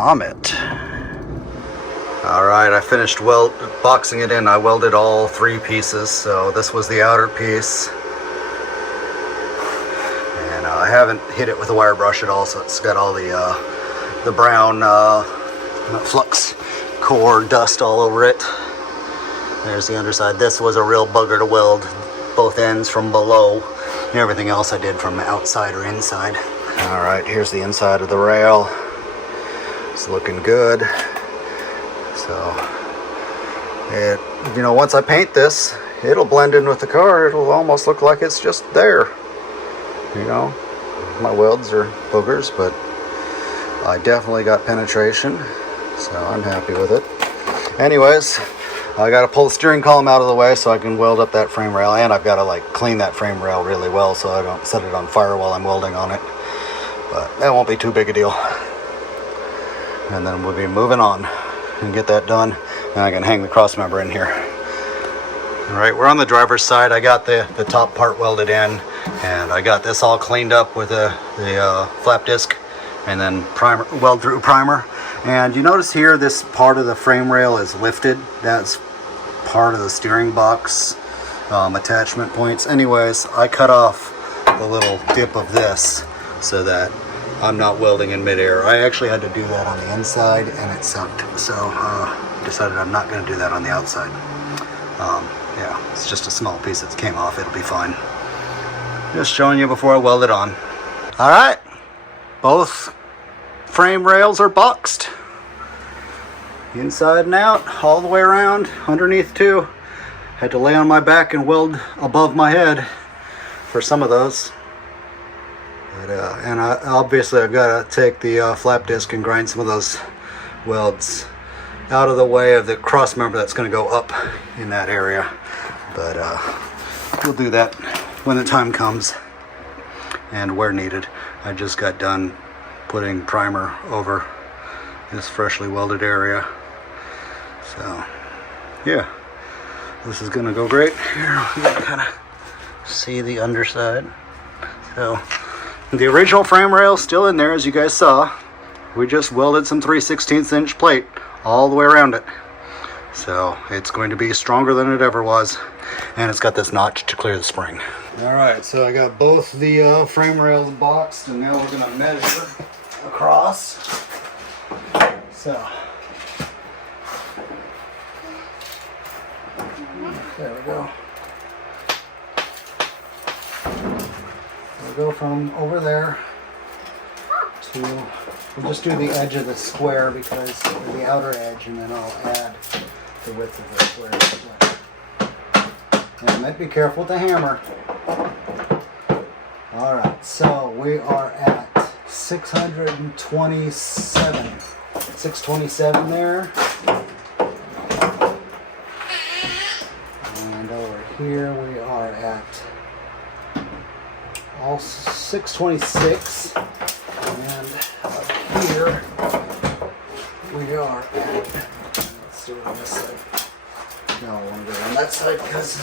Comet. Alright, I finished boxing it in. I welded all 3 pieces, so this was the outer piece. And I haven't hit it with a wire brush at all, so it's got all the brown flux core dust all over it. There's the underside. This was a real bugger to weld, both ends from below, and everything else I did from outside or inside. Alright, here's the inside of the rail. It's looking good. So, once I paint this, it'll blend in with the car. It'll almost look like it's just there. My welds are boogers, but I definitely got penetration, so I'm happy with it. Anyways, I got to pull the steering column out of the way so I can weld up that frame rail, and I've got to clean that frame rail really well so I don't set it on fire while I'm welding on it. But that won't be too big a deal. And then we'll be moving on and get that done, and I can hang the crossmember in here. Alright, we're on the driver's side. I got the top part welded in, and I got this all cleaned up with the flap disc, and then weld through primer. And you notice here this part of the frame rail is lifted. That's part of the steering box attachment points. Anyways, I cut off the little dip of this so that I'm not welding in midair. I actually had to do that on the inside and it sucked, so decided I'm not going to do that on the outside. Yeah, it's just a small piece that came off. It'll be fine. Just showing you before I weld it on. Alright, both frame rails are boxed. Inside and out, all the way around, underneath too. Had to lay on my back and weld above my head for some of those. Obviously I've got to take the flap disc and grind some of those welds out of the way of the cross member that's going to go up in that area. But we'll do that when the time comes and where needed. I just got done putting primer over this freshly welded area. So yeah, this is going to go great. Here you can kind of see the underside. So the original frame rail is still in there, as you guys saw. We just welded some 3/16 inch plate all the way around it. So it's going to be stronger than it ever was. And it's got this notch to clear the spring. Alright, so I got both the frame rails boxed, and now we're going to measure across. So, there we go. We'll go from over there to, we'll just do the edge of the square because the outer edge, and then I'll add the width of the square. And might be careful with the hammer. Alright, so we are at 627. 627 there. And over here we are at all 626, and up here we are at, let's do it on this side. No, I want to do it on that side because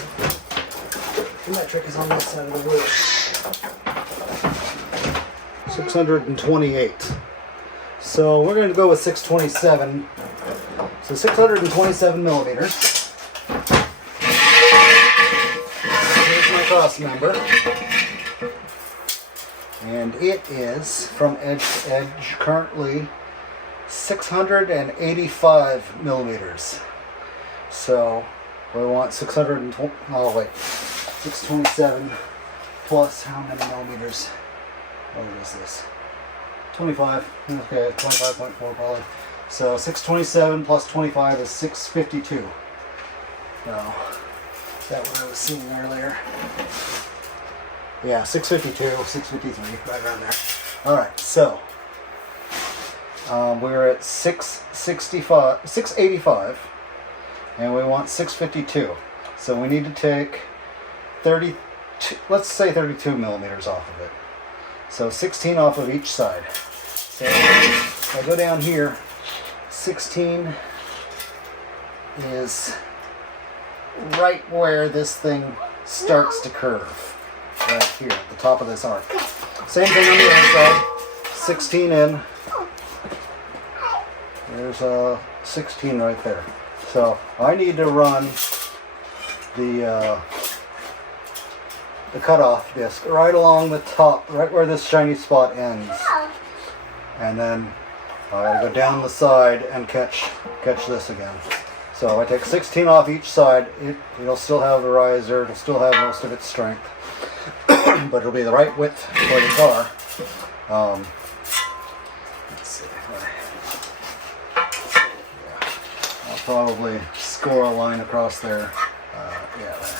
the metric is on this side of the wheel. 628. So we're going to go with 627. So 627 millimeters. Here's my cross member. And it is, from edge to edge, currently 685 millimeters. So we want 627 plus how many millimeters? What is this? 25. Okay, 25.4 probably. So 627 plus 25 is 652. So is that what I was seeing earlier? Yeah, 652, 653, right around there. Alright, so we're at 685, and we want 652. So we need to take 32, let's say 32 millimeters off of it. So 16 off of each side. So if I go down here, 16 is right where this thing starts to curve. Right here, at the top of this arc. Same thing on the other side. 16 in. There's a 16 right there. So I need to run the cutoff disc right along the top, right where this shiny spot ends, and then I gotta go down the side and catch this again. So I take 16 off each side. It'll still have the riser. It'll still have most of its strength, but it'll be the right width for the car. Let's see. Yeah. I'll probably score a line across there. Yeah, there.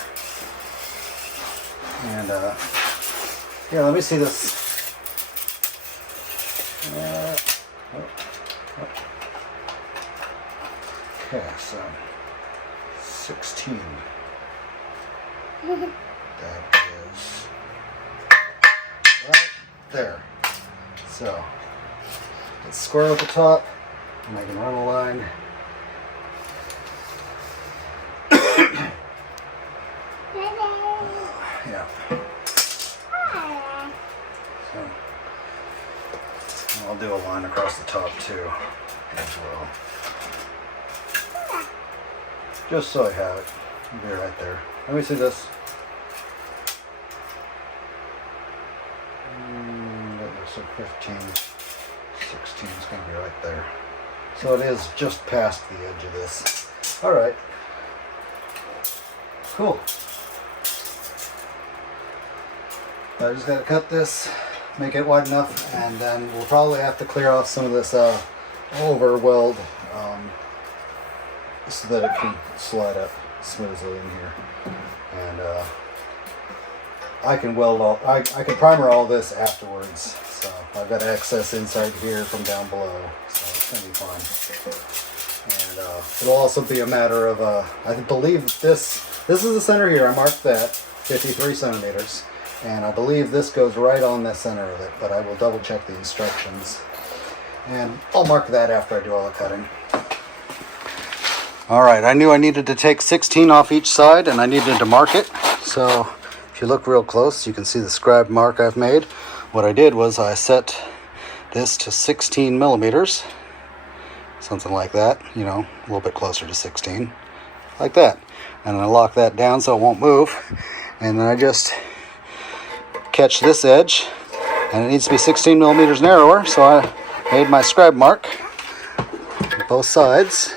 And here, let me see this. Okay, so 16. That is right there. So let's square with the top, and I can run a line. Yeah. So I'll do a line across the top too, as well. Just so I have it. It'll be right there. Let me see this. That looks like 15. 16 is going to be right there. So it is just past the edge of this. Alright. Cool. I just got to cut this, make it wide enough, and then we'll probably have to clear off some of this over weld so that it can slide up smoothly in here. And I can weld all, I can primer all this afterwards. So I've got excess inside here from down below, so it's going to be fine. And it'll also be a matter of, I believe this is the center here. I marked that, 53 centimeters. And I believe this goes right on the center of it, but I will double check the instructions. And I'll mark that after I do all the cutting. Alright, I knew I needed to take 16 off each side, and I needed to mark it. So if you look real close, you can see the scribe mark I've made. What I did was I set this to 16 millimeters. Something like that, you know, a little bit closer to 16. Like that. And I lock that down so it won't move. And then I just catch this edge, and it needs to be 16 millimeters narrower, so I made my scribe mark on both sides.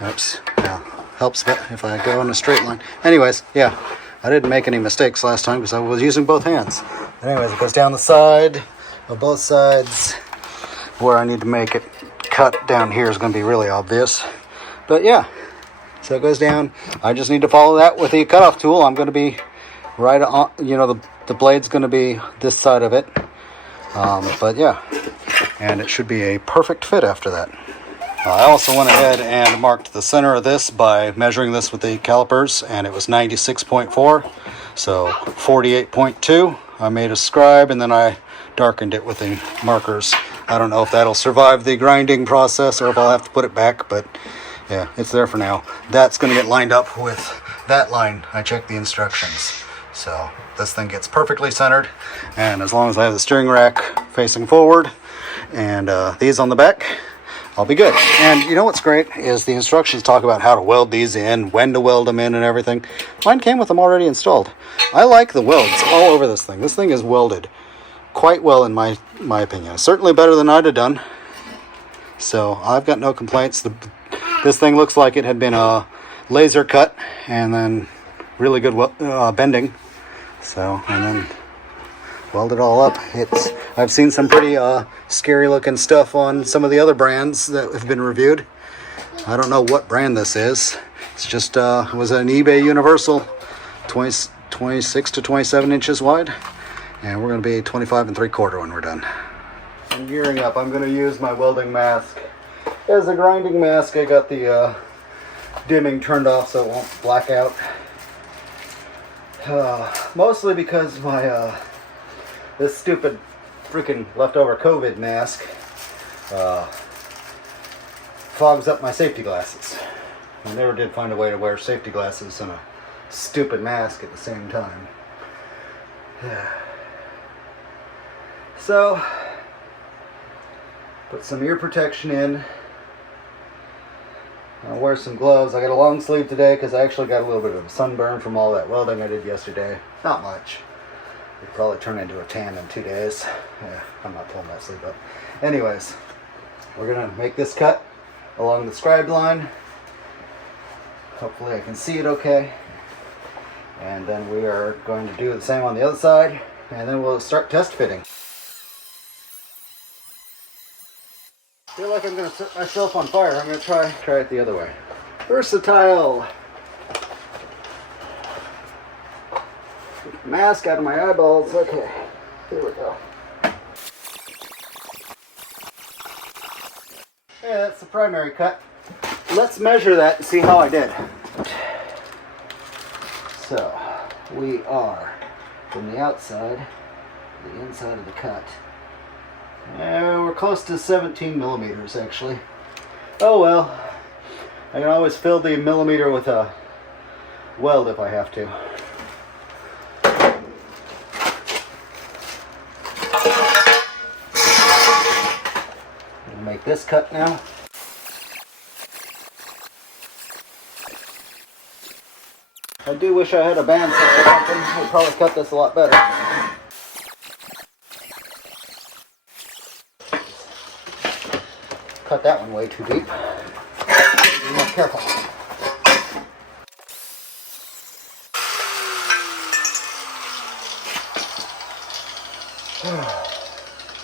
Oops, yeah, helps if I go in a straight line. Anyways, yeah, I didn't make any mistakes last time because I was using both hands. But anyways, it goes down the side of both sides. Where I need to make it cut down here is going to be really obvious. But yeah, so it goes down. I just need to follow that with the cutoff tool. I'm going to be right on, you know, the blade's going to be this side of it. But yeah, and it should be a perfect fit after that. I also went ahead and marked the center of this by measuring this with the calipers, and it was 96.4, so 48.2. I made a scribe, and then I darkened it with the markers. I don't know if that'll survive the grinding process or if I'll have to put it back, but yeah, it's there for now. That's going to get lined up with that line. I checked the instructions. So this thing gets perfectly centered, and as long as I have the steering rack facing forward and these on the back, I'll be good. And you know what's great is the instructions talk about how to weld these in, when to weld them in and everything. Mine came with them already installed. I like the welds all over this thing. This thing is welded quite well in my opinion. Certainly better than I'd have done. So I've got no complaints. This thing looks like it had been laser cut and then really good bending. So, and then weld it all up. I've seen some pretty scary looking stuff on some of the other brands that have been reviewed. I don't know what brand this is. It's just it was an eBay Universal 26 to 27 inches wide, and we're going to be 25 3/4 when we're done. I'm gearing up. I'm going to use my welding mask as a grinding mask. I got the dimming turned off so it won't black out. Mostly because my this stupid freaking leftover COVID mask fogs up my safety glasses. I never did find a way to wear safety glasses and a stupid mask at the same time. So put some ear protection in I'll wear some gloves. I got a long sleeve today because I actually got a little bit of sunburn from all that welding I did yesterday. Not much. It'd probably turn into a tan in 2 days. Yeah, I'm not pulling that sleeve up. Anyways, we're going to make this cut along the scribed line. Hopefully I can see it okay. And then we are going to do the same on the other side. And then we'll start test fitting. I feel like I'm going to set myself on fire. I'm going to try it the other way. Versatile. Get the mask out of my eyeballs. Okay, here we go. Yeah, that's the primary cut. Let's measure that and see how I did. So, we are from the outside to the inside of the cut. We're close to 17 millimeters actually. Oh well, I can always fill the millimeter with a weld if I have to. I'm gonna make this cut now. I do wish I had a bandsaw or something. I'd probably cut this a lot better. Cut that one way too deep. Be more careful.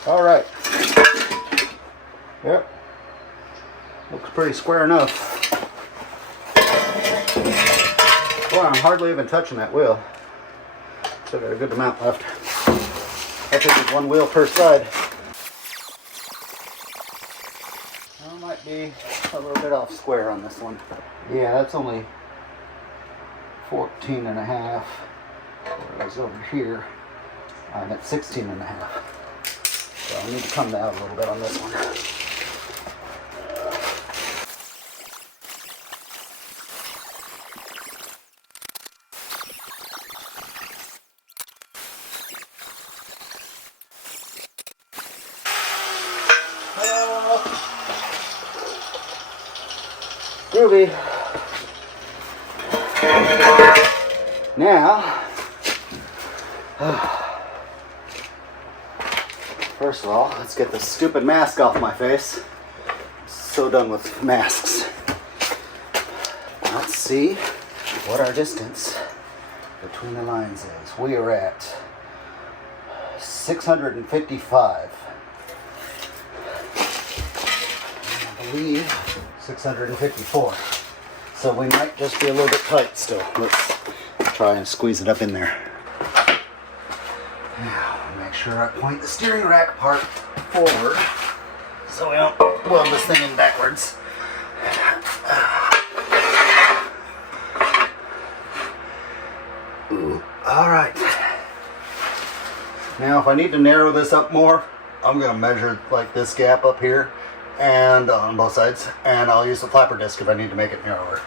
All right. Yep. Looks pretty square enough. Boy, I'm hardly even touching that wheel. Still got a good amount left. I think it's one wheel per side. I might be a little bit off square on this one. Yeah, that's only 14 and a half. Whereas over here, I'm at 16 and a half. So I need to come down a little bit on this one. Groovy. Now, first of all, let's get this stupid mask off my face. So done with masks. Let's see what our distance between the lines is. We are at 655. I believe 654. So we might just be a little bit tight still. Let's try and squeeze it up in there. Now, make sure I point the steering rack part forward so we don't weld this thing in backwards. Ooh, all right. Now, if I need to narrow this up more, I'm going to measure like this gap up here and on both sides, and I'll use the flapper disc if I need to make it narrower.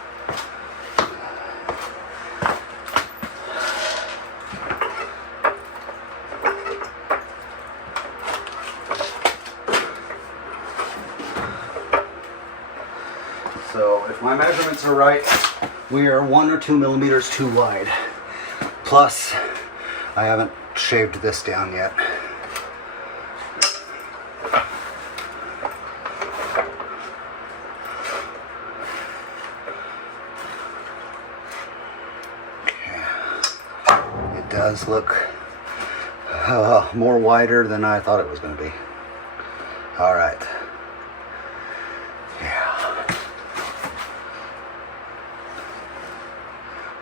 So if my measurements are right, we are 1 or 2 millimeters too wide. Plus, I haven't shaved this down yet. Does look more wider than I thought it was going to be. All right. Yeah.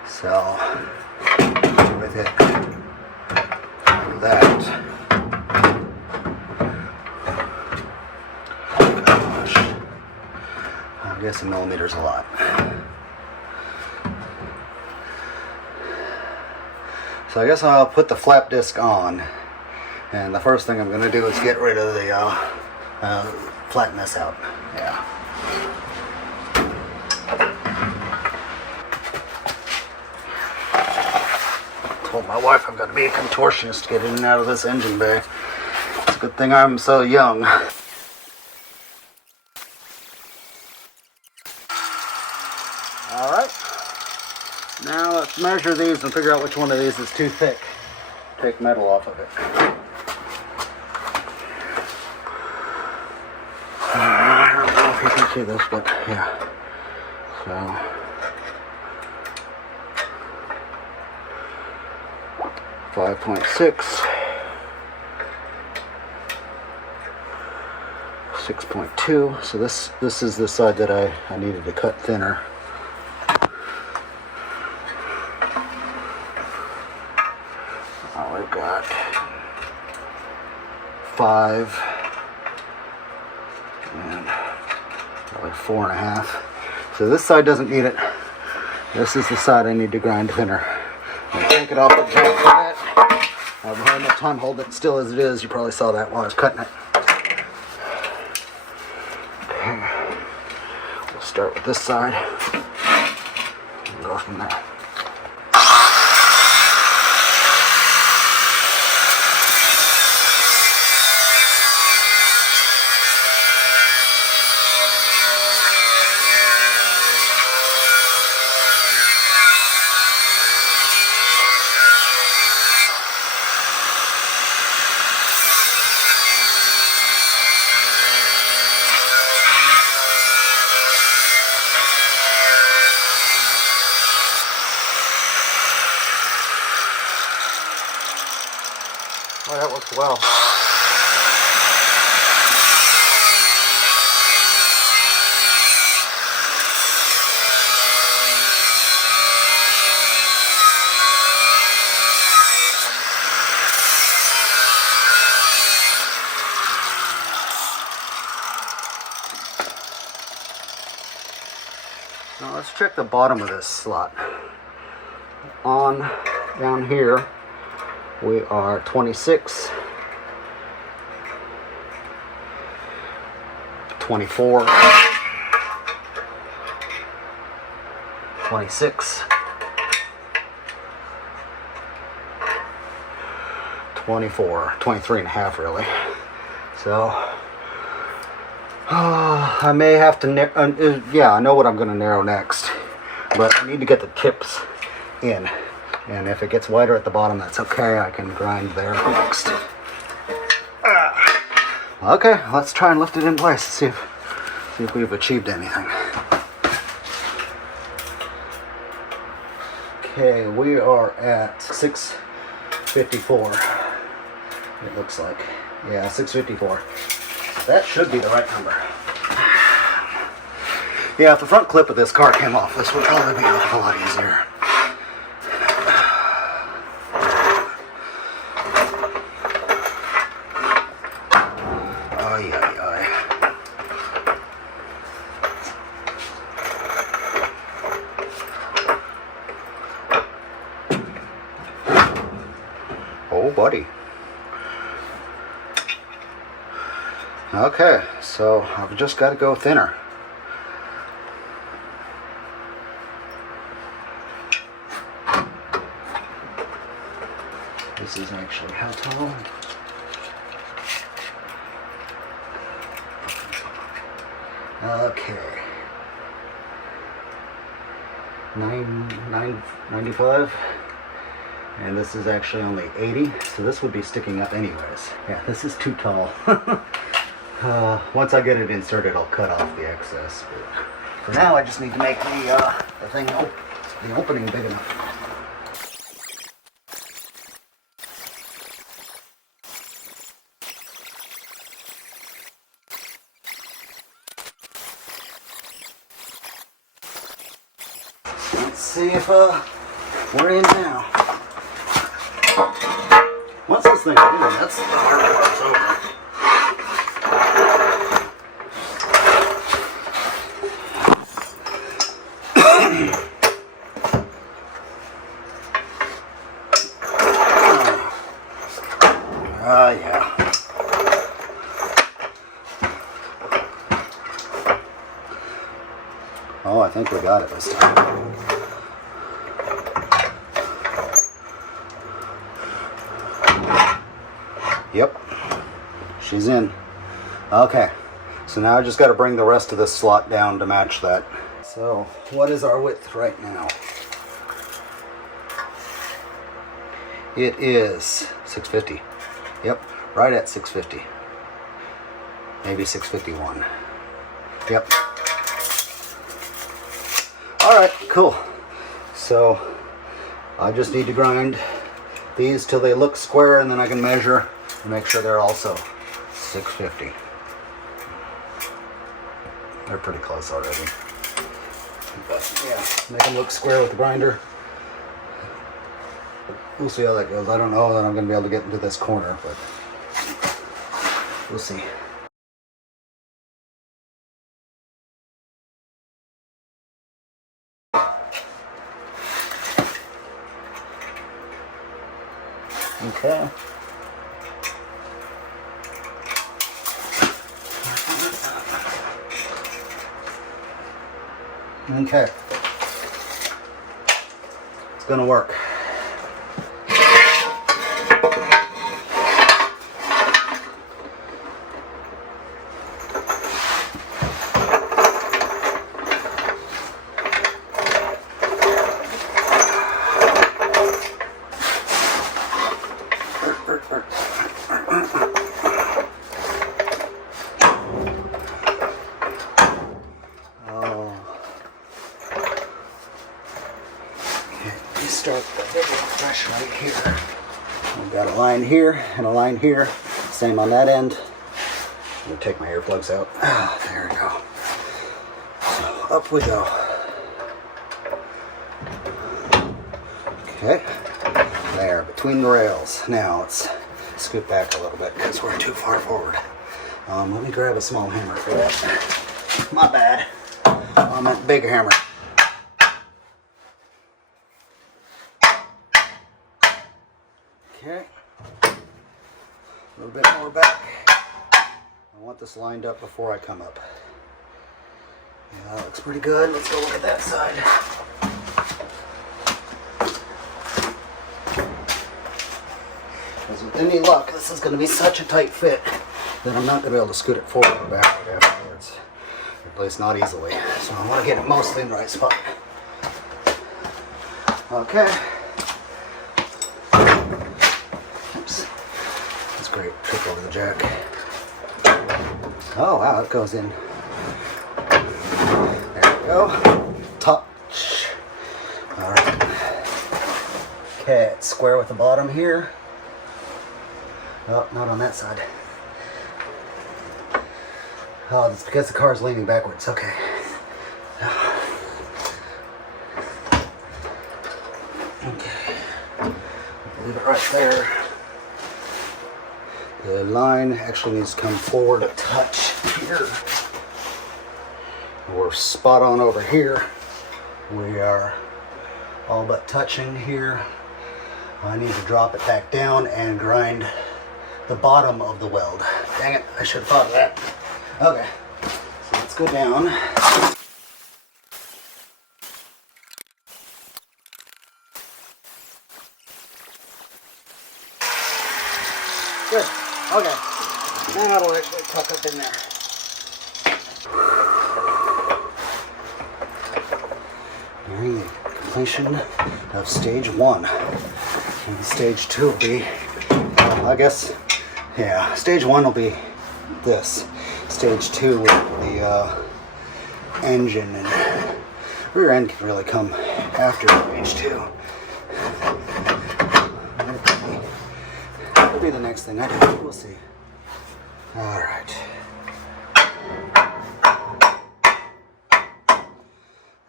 So, with it like that. Gosh. I guess a millimeter's a lot. So I guess I'll put the flap disc on, and the first thing I'm going to do is get rid of the flatten this out. Yeah. Told my wife I've got to be a contortionist to get in and out of this engine bay. It's a good thing I'm so young. measure these and figure out which one of these is too thick. Take metal off of it. I don't know if you can see this, but yeah. So 5.6, 6.2. So this is the side that I needed to cut thinner. We've got 5 and probably 4.5. So this side doesn't need it. This is the side I need to grind thinner. I'll take it off the jack for that. I've had enough time holding it still as it is. You probably saw that while I was cutting it. Okay. We'll start with this side and go from there. Oh, that works well. Now let's check the bottom of this slot. On down here, we are 26, 24, 26, 24, 23 and a half really. So I may have to, yeah, I know what I'm going to narrow next, but I need to get the tips in. And if it gets wider at the bottom, that's okay. I can grind there next. Okay, let's try and lift it in place. See if we've achieved anything. Okay, we are at 654. It looks like. Yeah, 654. That should be the right number. Yeah, if the front clip of this car came off, this would probably be a lot easier. Oh, buddy. Okay, so I've just got to go thinner. This is actually how tall? Okay. 95. And this is actually only 80, so this would be sticking up anyways. Yeah, this is too tall. Once I get it inserted, I'll cut off the excess. But for now, I just need to make the thing, the opening big enough. Let's see if we're in now. Once this thing's in, that's the hard part's over. Yeah. Oh, I think we got it this time. Yep, she's in. Okay, so now I just got to bring the rest of this slot down to match that. So, what is our width right now? It is 650. Yep, right at 650. Maybe 651. Yep. Alright, cool. So I just need to grind these till they look square, and then I can measure and make sure they're also 650. They're pretty close already. But yeah, make them look square with the grinder. We'll see how that goes. I don't know that I'm going to be able to get into this corner, but we'll see. Okay. Okay. It's gonna work. Start the big fresh right here. We've got a line here and a line here. Same on that end. I'm gonna take my earplugs out. Ah, there we go. So up we go. Okay. There, between the rails. Now let's scoot back a little bit because we're too far forward. Let me grab a small hammer for that. My bad. I meant big hammer. Okay, a little bit more back. I want this lined up before I come up. Yeah, that looks pretty good. Let's go look at that side. Because with any luck, this is going to be such a tight fit that I'm not going to be able to scoot it forward or backward afterwards. At least not easily. So I want to get it mostly in the right spot. Okay. Great, trip over the jack. Oh wow, it goes in. There we go. Touch. Alright. Okay, it's square with the bottom here. Oh, not on that side. Oh, that's because the car's leaning backwards. Okay. Okay. Leave it right there. The line actually needs to come forward a touch here. We're spot on over here. We are all but touching here. I need to drop it back down and grind the bottom of the weld. Dang it, I should have thought of that. Okay, so let's go down. Good. Okay, now it'll actually tuck up in there. Nearing the completion of stage 1. And stage 2 will be, I guess, yeah, stage 1 will be this. Stage 2 will be the engine, and rear end can really come after stage 2. That'll be the next thing I do. We'll see. All right.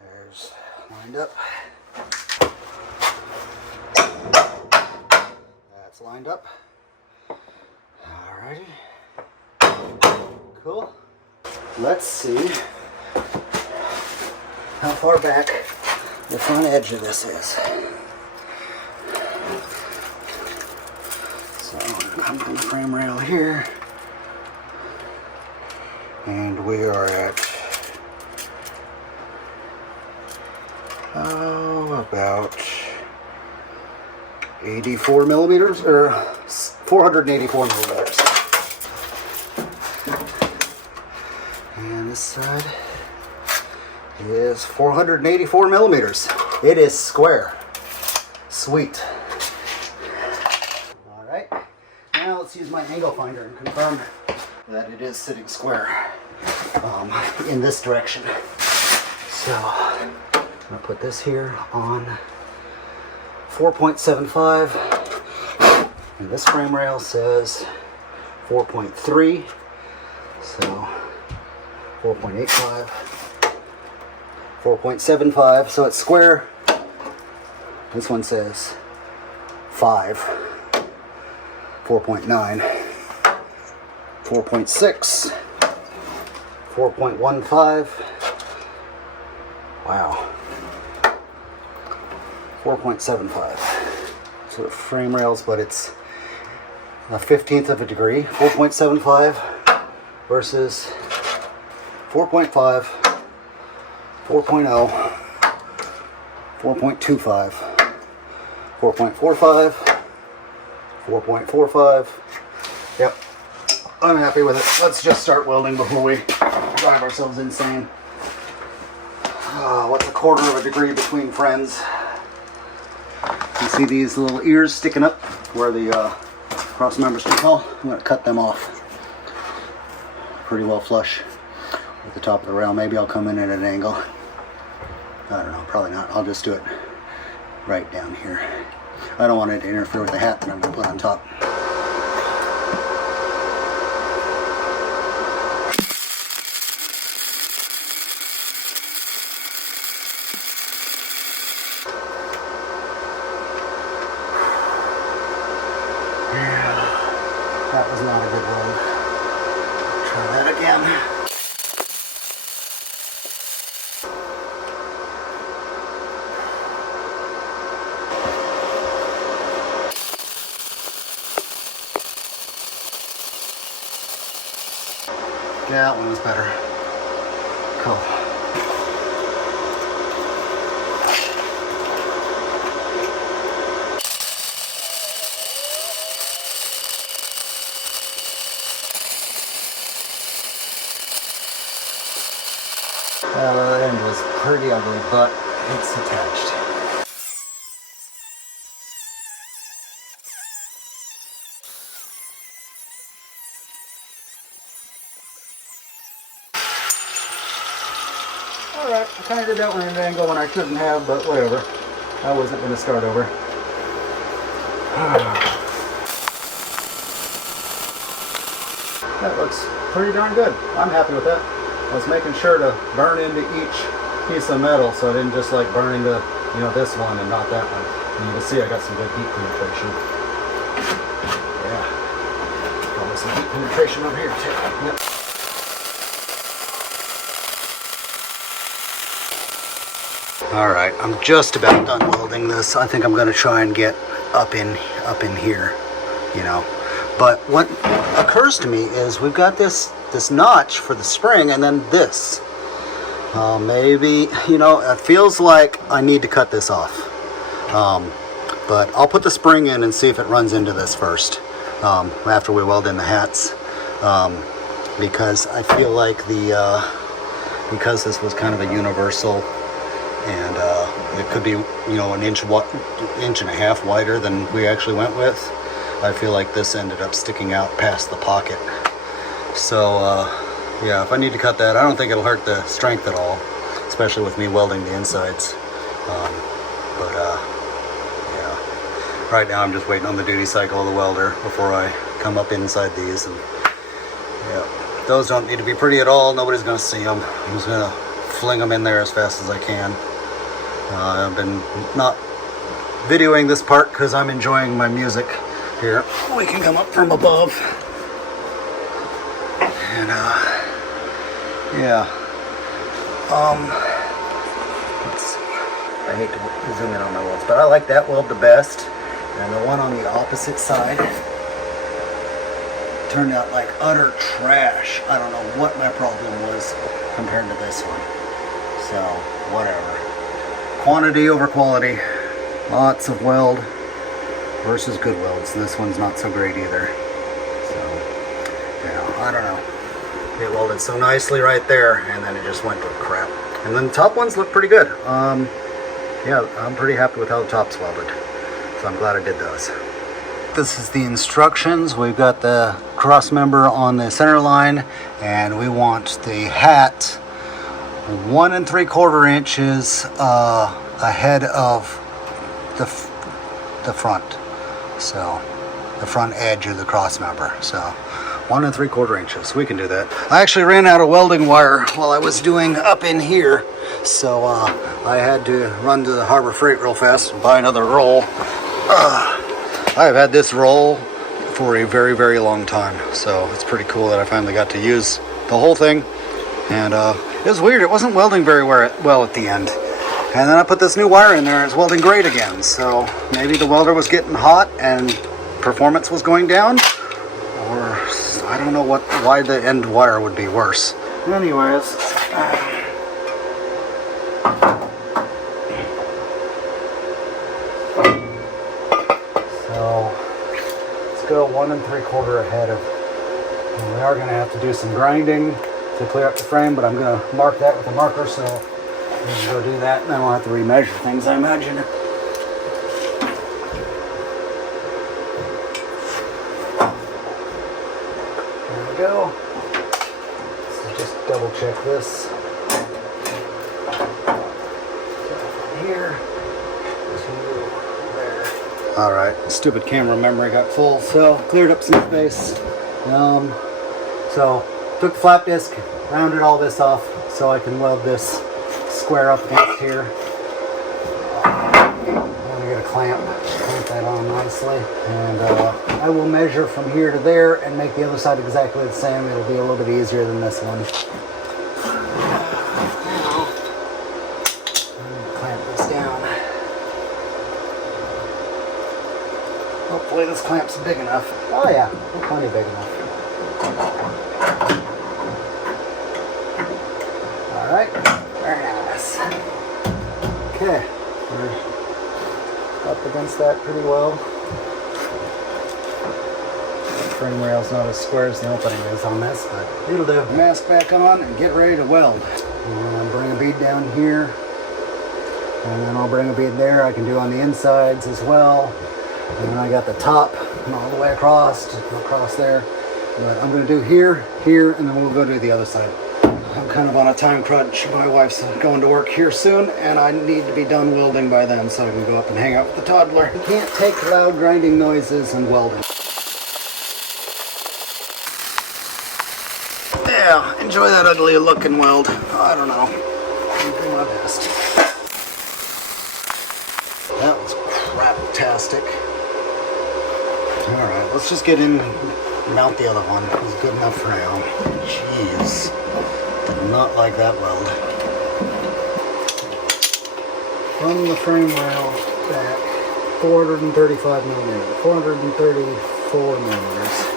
There's lined up. That's lined up. All righty. Cool. Let's see how far back the front edge of this is. I'm on the frame rail here, and we are at about 84 millimeters, or 484 millimeters. And this side is 484 millimeters. It is square. Sweet. let's use my angle finder and confirm that it is sitting square in this direction. So I'm gonna put this here on 4.75, and this frame rail says 4.3, so 4.85, 4.75, so it's square. This one says 5, 4.9, 4.6, 4.15, wow, 4.75. So the frame rails, but it's a 15th of a degree. 4.75 versus 4.5, 4.0, 4.25, 4.45, 4.45. Yep, I'm happy with it. Let's just start welding before we drive ourselves insane. What's a quarter of a degree between friends? You see these little ears sticking up where the cross members can tell? I'm going to cut them off pretty well flush with the top of the rail. Maybe I'll come in at an angle. I don't know, probably not. I'll just do it right down here. I don't want it to interfere with the hat that I'm going to put on top. That was not a good weld. Try that again. Yeah, that one was better. Cool. The end was pretty ugly, but it's attached. Alright, I kind of did that one at an angle when I shouldn't have, but whatever. I wasn't going to start over. That looks pretty darn good. I'm happy with that. I was making sure to burn into each piece of metal so I didn't just like burn into, you know, this one and not that one. And you can see I got some good heat penetration. Yeah. Probably some heat penetration over here too. Yep. Alright, I'm just about done welding this. I think I'm going to try and get up in here, you know. But what occurs to me is we've got this notch for the spring and then this. Maybe, you know, it feels like I need to cut this off. But I'll put the spring in and see if it runs into this first after we weld in the hats. Because I feel like because this was kind of a universal and it could be, you know, an inch and a half wider than we actually went with. I feel like this ended up sticking out past the pocket. So, yeah, if I need to cut that, I don't think it'll hurt the strength at all, especially with me welding the insides. Yeah, right now I'm just waiting on the duty cycle of the welder before I come up inside these. And yeah, those don't need to be pretty at all. Nobody's going to see them. I'm just going to fling them in there as fast as I can. I've been not videoing this part because I'm enjoying my music. Here, we can come up from above. And, yeah. Let's see. I hate to zoom in on my welds, but I like that weld the best. And the one on the opposite side turned out like utter trash. I don't know what my problem was compared to this one. So, whatever. Quantity over quality. Lots of weld versus good welds. This one's not so great either. So, yeah, I don't know. It welded so nicely right there, and then it just went to crap. And then the top ones look pretty good. Yeah, I'm pretty happy with how the top's welded. So I'm glad I did those. This is the instructions. We've got the cross member on the center line, and we want the hat 1 3/4 inches ahead of the front. So the front edge of the cross member. So 1 3/4 inches. We can do that. I actually ran out of welding wire while I was doing up in here, so I had to run to the Harbor Freight real fast and buy another roll. I've had this roll for a very, very long time, so it's pretty cool that I finally got to use the whole thing. And it was weird, it wasn't welding very well at the end. And then I put this new wire in there and it's welding great again. So maybe the welder was getting hot and performance was going down, or I don't know why the end wire would be worse. Anyways, so let's go 1 3/4 ahead of. And we are going to have to do some grinding to clear up the frame, but I'm going to mark that with a marker, so we can go do that, and then we'll have to remeasure things, I imagine. There we go. So just double check this. Here to there. Alright, stupid camera memory got full, so cleared up some space. So took the flap disc, rounded all this off so I can weld this square up against here. I'm going to get a clamp that on nicely, and I will measure from here to there and make the other side exactly the same. It'll be a little bit easier than this one. Clamp this down. Hopefully this clamp's big enough. Oh yeah, plenty big enough. Alright, very nice. Okay, we're up against that pretty well. The frame rail's not as square as the opening is on this, but it'll do. Mask back on and get ready to weld. And I'll bring a bead down here, and then I'll bring a bead there. I can do on the insides as well. And then I got the top and all the way across there. But I'm going to do here, and then we'll go to the other side. I'm kind of on a time crunch. My wife's going to work here soon, and I need to be done welding by then so I can go up and hang out with the toddler. You can't take loud grinding noises and welding. Yeah, enjoy that ugly looking weld. I don't know. I'll do my best. That was crap-tastic. Alright, let's just get in and mount the other one. It was good enough for now. Jeez. Did not like that weld. From the frame rail back 435 millimeters, 434 millimeters.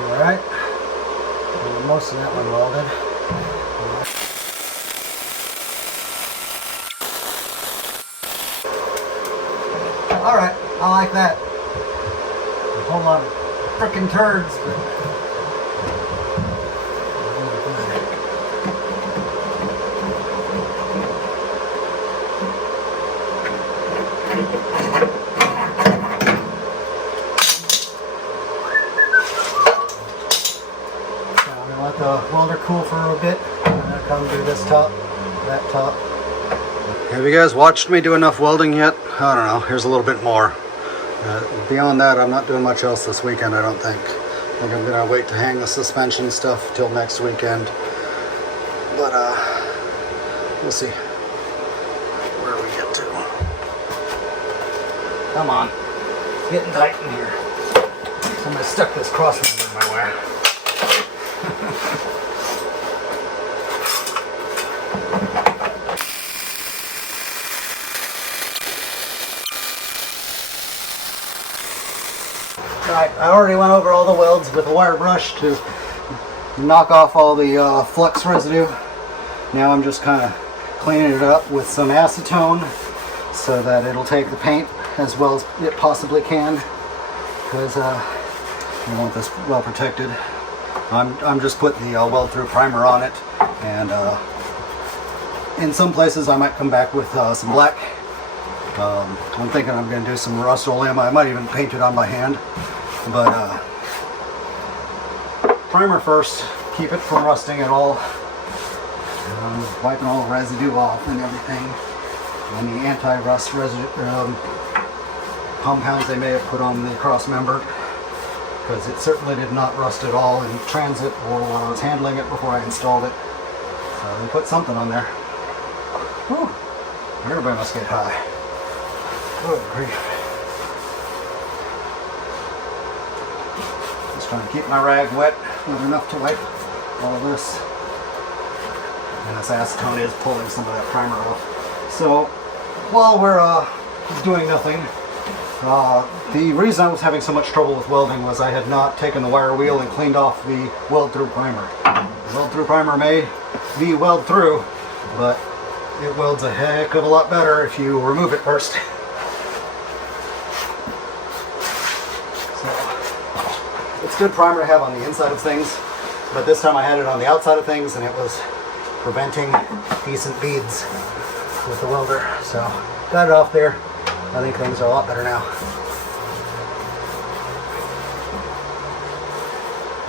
Alright, most of that one welded. Alright, I like that. A whole lot of frickin' turds, but let the welder cool for a bit. I'm going to come do this top, that top. Have you guys watched me do enough welding yet? I don't know. Here's a little bit more. Beyond that, I'm not doing much else this weekend, I don't think. I think I'm going to wait to hang the suspension stuff till next weekend. But, we'll see where we get to. Come on. It's getting tight in here. Somebody stuck this crossmember in my way. Right, I already went over all the welds with a wire brush to knock off all the flux residue. Now I'm just kind of cleaning it up with some acetone so that it'll take the paint as well as it possibly can, because you want this well protected. I'm just putting the weld through primer on it, and in some places I might come back with some black. I'm thinking I'm going to do some Rust-Oleum. I might even paint it on by hand, but primer first, keep it from rusting at all. Wiping all the residue off and everything, and the anti-rust residue compounds they may have put on the Crossmember, because it certainly did not rust at all in transit or when I was handling it before I installed it. So they put something on there. Whew. Everybody must get high. Good grief. Just trying to keep my rag wet with enough to wipe all of this. And this acetone is pulling some of that primer off. So while we're doing nothing, the reason I was having so much trouble with welding was I had not taken the wire wheel and cleaned off the weld through primer. The weld through primer may be weld through, but it welds a heck of a lot better if you remove it first. So it's good primer to have on the inside of things, but this time I had it on the outside of things, and it was preventing decent beads with the welder. So got it off there. I think things are a lot better now.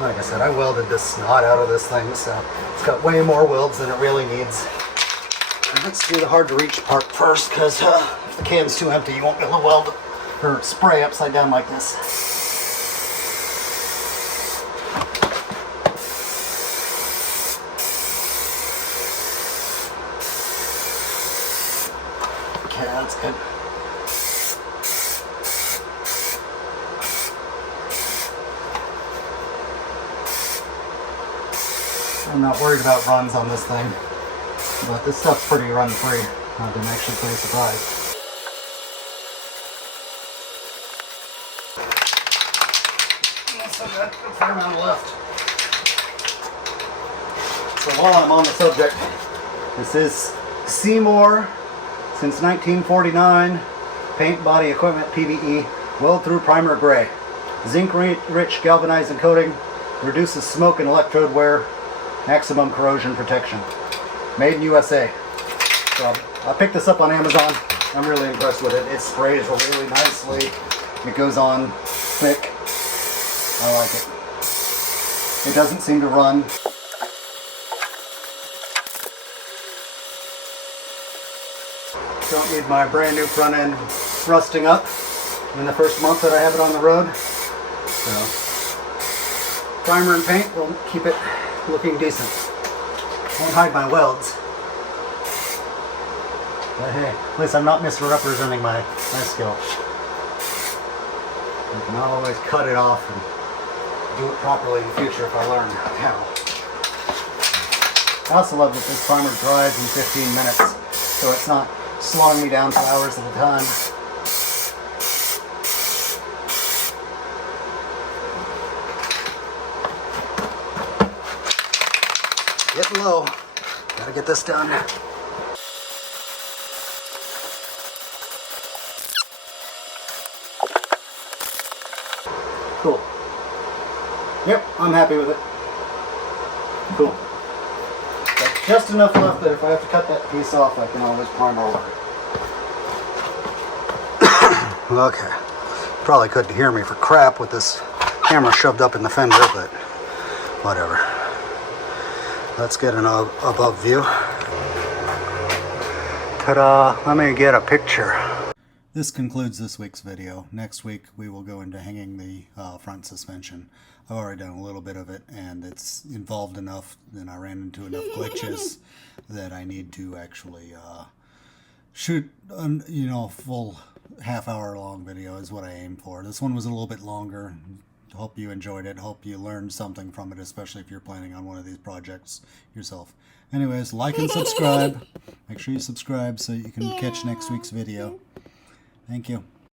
Like I said, I welded this snot out of this thing, so it's got way more welds than it really needs. And let's do the hard to reach part first, because if the can's too empty, you won't be able to weld or spray upside down like this. Okay, that's good. I'm not worried about runs on this thing, but this stuff's pretty run free. I've been actually pretty surprised. So I've got a fair amount left. So while I'm on the subject, this is Seymour since 1949, paint body equipment PBE, weld through primer gray, zinc rich galvanizing coating, reduces smoke and electrode wear, maximum corrosion protection. Made in USA. So I picked this up on Amazon. I'm really impressed with it. It sprays really nicely. It goes on thick. I like it. It doesn't seem to run. Don't need my brand new front end rusting up in the first month that I have it on the road. So primer and paint will keep it looking decent. Won't hide my welds. But hey, at least I'm not misrepresenting my skill. I can always cut it off and do it properly in the future if I learn how. I also love that this primer dries in 15 minutes, so it's not slowing me down for hours at a time. Getting low. Gotta get this done. Cool. Yep, I'm happy with it. Cool. Got just enough left that if I have to cut that piece off, I can always primer over it. Okay. Probably couldn't hear me for crap with this camera shoved up in the fender, but whatever. Let's get an above view. Ta-da! Let me get a picture. This concludes this week's video. Next week we will go into hanging the front suspension. I've already done a little bit of it, and it's involved enough, and I ran into enough glitches that I need to actually shoot a full half-hour long video is what I aim for. This one was a little bit longer. Hope you enjoyed it. Hope you learned something from it, especially if you're planning on one of these projects yourself. Anyways, like and subscribe. Make sure you subscribe so you can catch next week's video. Thank you.